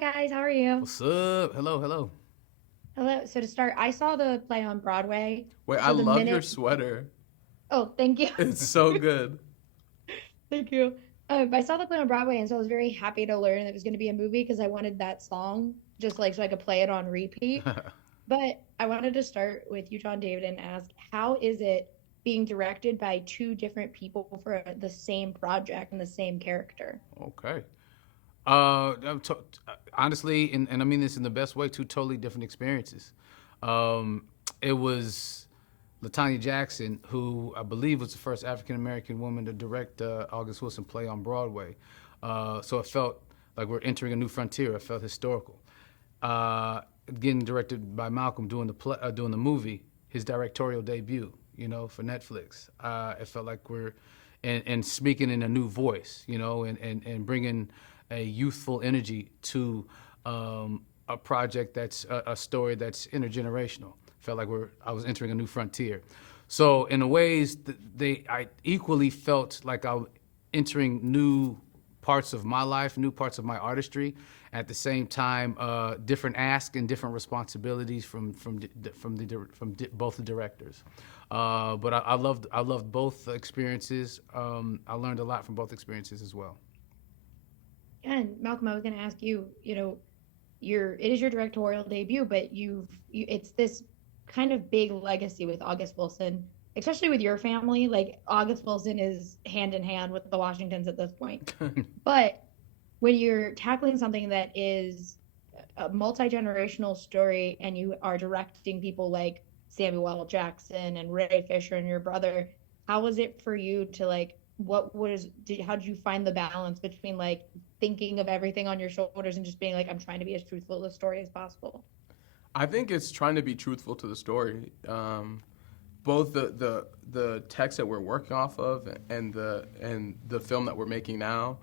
Hi guys, how are you? What's up? Hello, hello. Hello. So to start, I saw the play on Broadway. Wait, I So the love your minute, sweater. oh, thank you. It's so good. Thank you. I saw the play on Broadway, and so I was very happy to learn it was going to be a movie because I wanted that song just like so I could play it on repeat. But I wanted to start with you, John David, and ask how is it being directed by two different people for the same project and the same character? Okay. I'm honestly, and I mean this in the best way, two totally different experiences. Um, it was Latanya Jackson, who I believe was the first African American woman to direct August Wilson play on Broadway. So it felt like we're entering a new frontier. It felt historical. Uh, Getting directed by Malcolm doing the movie, his directorial debut, for Netflix. It felt like we're and speaking in a new voice, and bringing a youthful energy to a project that's a story that's intergenerational. Felt like I was entering a new frontier. So in a ways, I equally felt like I was entering new parts of my life, new parts of my artistry. At the same time, different asks and different responsibilities from both the directors. But I loved both experiences. I learned a lot from both experiences as well. And Malcolm, I was going to ask you, it is your directorial debut, but it's this kind of big legacy with August Wilson, especially with your family. Like August Wilson is hand in hand with the Washingtons at this point. But when you're tackling something that is a multi-generational story and you are directing people like Samuel L. Jackson and Ray Fisher and your brother, how was it for you to like how did you find the balance between like thinking of everything on your shoulders and just being like I'm trying to be as truthful to the story as possible? I think it's trying to be truthful to the story. Both the text that we're working off of and the film that we're making now.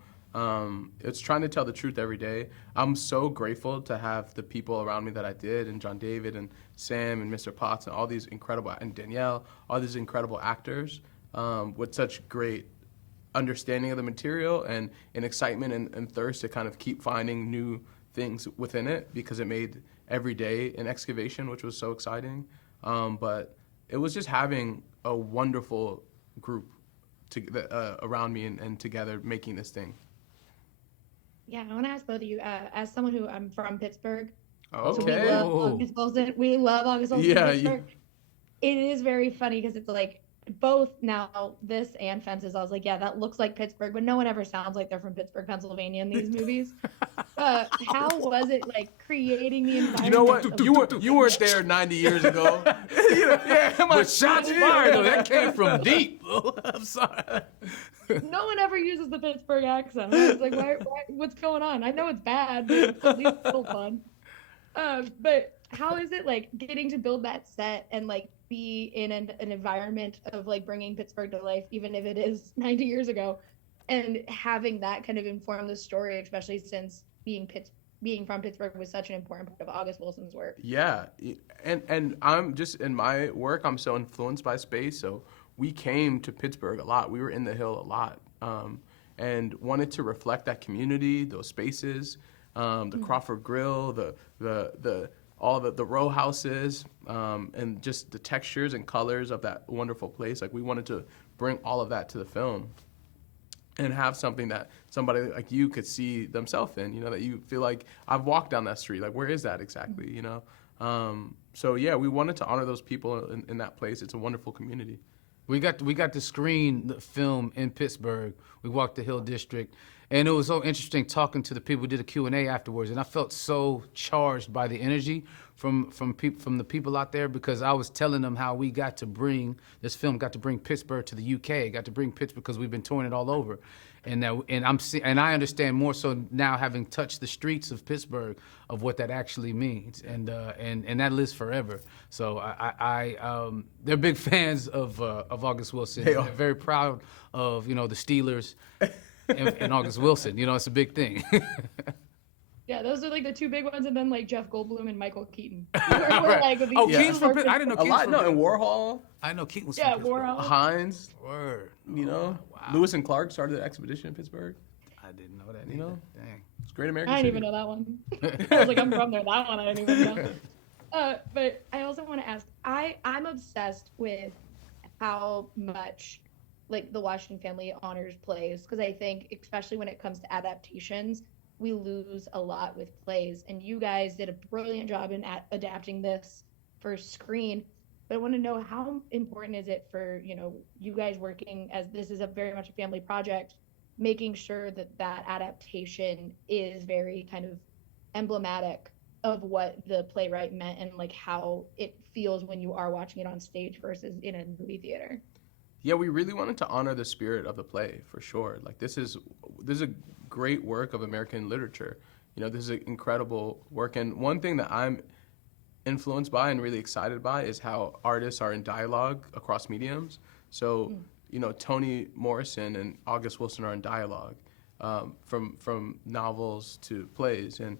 It's trying to tell the truth every day. I'm so grateful to have the people around me that I did, and John David and Sam and Mr. Potts and all these incredible, and Danielle, all these incredible actors with such great understanding of the material and excitement and thirst to kind of keep finding new things within it because it made every day an excavation, which was so exciting. But it was just having a wonderful group around me and together making this thing. Yeah, I want to ask both of you, as someone who I'm from Pittsburgh, so we Okay. love Oh, August Wilson. We love August Wilson in Yeah. Pittsburgh. It is very funny because it's like both now this and Fences. I was like, yeah, that looks like Pittsburgh, but no one ever sounds like they're from Pittsburgh, Pennsylvania in these movies. How was it like creating the You know environment what? of You weren't there 90 years ago. Yeah, but shots fired though. That came from deep. I'm sorry. no one ever uses the Pittsburgh accent. I was like, what's going on? I know it's bad, but it's at least still fun. But how is it like getting to build that set and like be in an environment of like bringing Pittsburgh to life, even if it is 90 years ago, and having that kind of inform the story, especially since being from Pittsburgh was such an important part of August Wilson's work. Yeah, and I'm just in my work. I'm so influenced by space. So we came to Pittsburgh a lot. We were in the Hill a lot, and wanted to reflect that community, those spaces, the Crawford Grill, the all the row houses, and just the textures and colors of that wonderful place. Like we wanted to bring all of that to the film and have something that somebody like you could see themselves in, that you feel like I've walked down that street. Like, where is that exactly? So yeah, we wanted to honor those people in that place. It's a wonderful community. We got to screen the film in Pittsburgh. We walked the Hill District, and it was so interesting talking to the people. We did a Q&A afterwards, and I felt so charged by the energy from the people out there because I was telling them how we got to bring this film got to bring Pittsburgh to the UK, got to bring Pittsburgh because we've been touring it all over, and I understand more so now having touched the streets of Pittsburgh of what that actually means, and that lives forever. So they're big fans of August Wilson. They are. They're very proud of the Steelers and August Wilson. It's a big thing. Yeah, those are like the two big ones, and then like Jeff Goldblum and Michael Keaton. Right. Like, Oh, these Keaton's from Pitt. I didn't know A Keaton's lot, from no, Pitt. and Warhol, I know Keaton was Yeah, from Pittsburgh. Warhol. Hines, Word. Wow. Wow. Lewis and Clark started the expedition in Pittsburgh. I didn't know that. You Either. know? Dang. It's Great American I didn't City. even know that one. I was like, I'm from there. That one I didn't even know. But I also want to ask, I'm obsessed with how much like the Washington family honors plays because I think especially when it comes to adaptations, we lose a lot with plays. And you guys did a brilliant job in adapting this for screen. But I want to know how important is it for, you guys working as this is a very much a family project, making sure that that adaptation is very kind of emblematic of what the playwright meant and like how it feels when you are watching it on stage versus in a movie theater. Yeah, we really wanted to honor the spirit of the play for sure. Like this is a great work of American literature. This is an incredible work, and one thing that I'm influenced by and really excited by is how artists are in dialogue across mediums. So, Toni Morrison and August Wilson are in dialogue, from novels to plays, and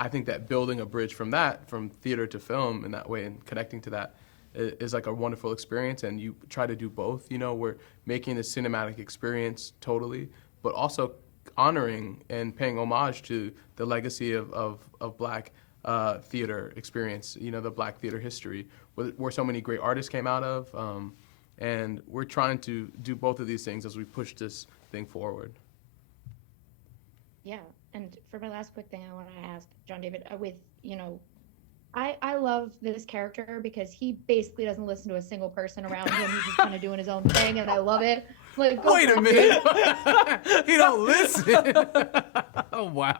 I think that building a bridge from theater to film in that way and connecting to that is like a wonderful experience. And you try to do both. We're making the cinematic experience totally, but also honoring and paying homage to the legacy of Black theater experience, the Black theater history, where so many great artists came out of. And we're trying to do both of these things as we push this thing forward. Yeah. And for my last quick thing, I want to ask John David I love this character because he basically doesn't listen to a single person around him. He's just kind of doing his own thing, and I love it. Like, Wait a minute. He don't listen. Oh, wow.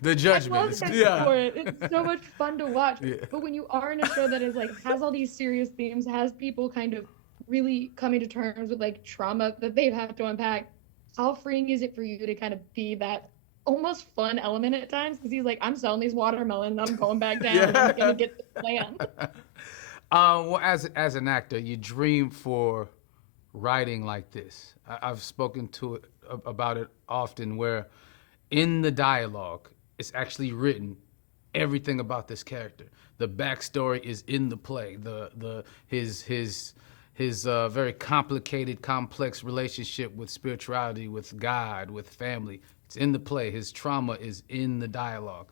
The I judgment. love that Yeah. for it. It's so much fun to watch. Yeah. But when you are in a show that is like has all these serious themes, has people kind of really coming to terms with like trauma that they have to unpack, how freeing is it for you to kind of be that almost fun element at times? Because he's like, I'm selling these watermelons, I'm going back down, Yeah. I'm gonna get the plan. Well, as an actor, you dream for writing like this. I've spoken to it about it often, where in the dialogue, it's actually written everything about this character. The backstory is in the play. His very complicated, complex relationship with spirituality, with God, with family. It's in the play. His trauma is in the dialogue.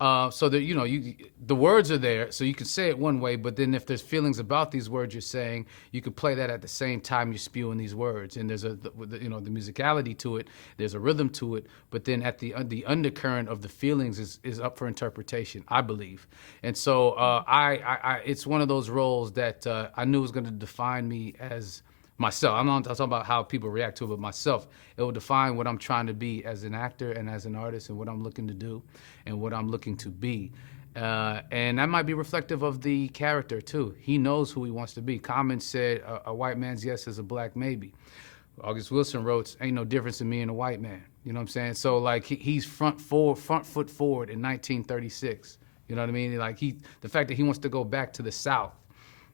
So that the words are there, so you can say it one way, but then if there's feelings about these words you're saying, you could play that at the same time you're spewing these words. And there's the musicality to it, there's a rhythm to it, but then at the undercurrent of the feelings is up for interpretation, I believe. And so I it's one of those roles that I knew was going to define me as myself. I'm not talking about how people react to it, but myself. It will define what I'm trying to be as an actor and as an artist, and what I'm looking to do and what I'm looking to be. And that might be reflective of the character, too. He knows who he wants to be. Common said, a white man's yes is a black maybe. August Wilson wrote, ain't no difference in me and a white man. You know what I'm saying? So, like, he's front foot forward in 1936. You know what I mean? Like, the fact that he wants to go back to the South,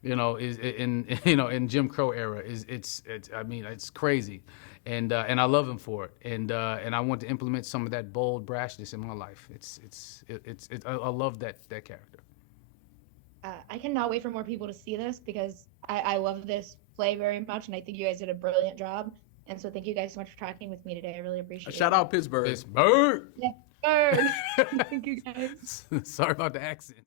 is in Jim Crow era it's crazy, and I love him for it, and I want to implement some of that bold brashness in my life. I love that character. I cannot wait for more people to see this because I love this play very much, and I think you guys did a brilliant job. And so thank you guys so much for talking with me today. I really appreciate it. Shout out Pittsburgh. Pittsburgh. Yeah, Thank you guys. Sorry about the accent.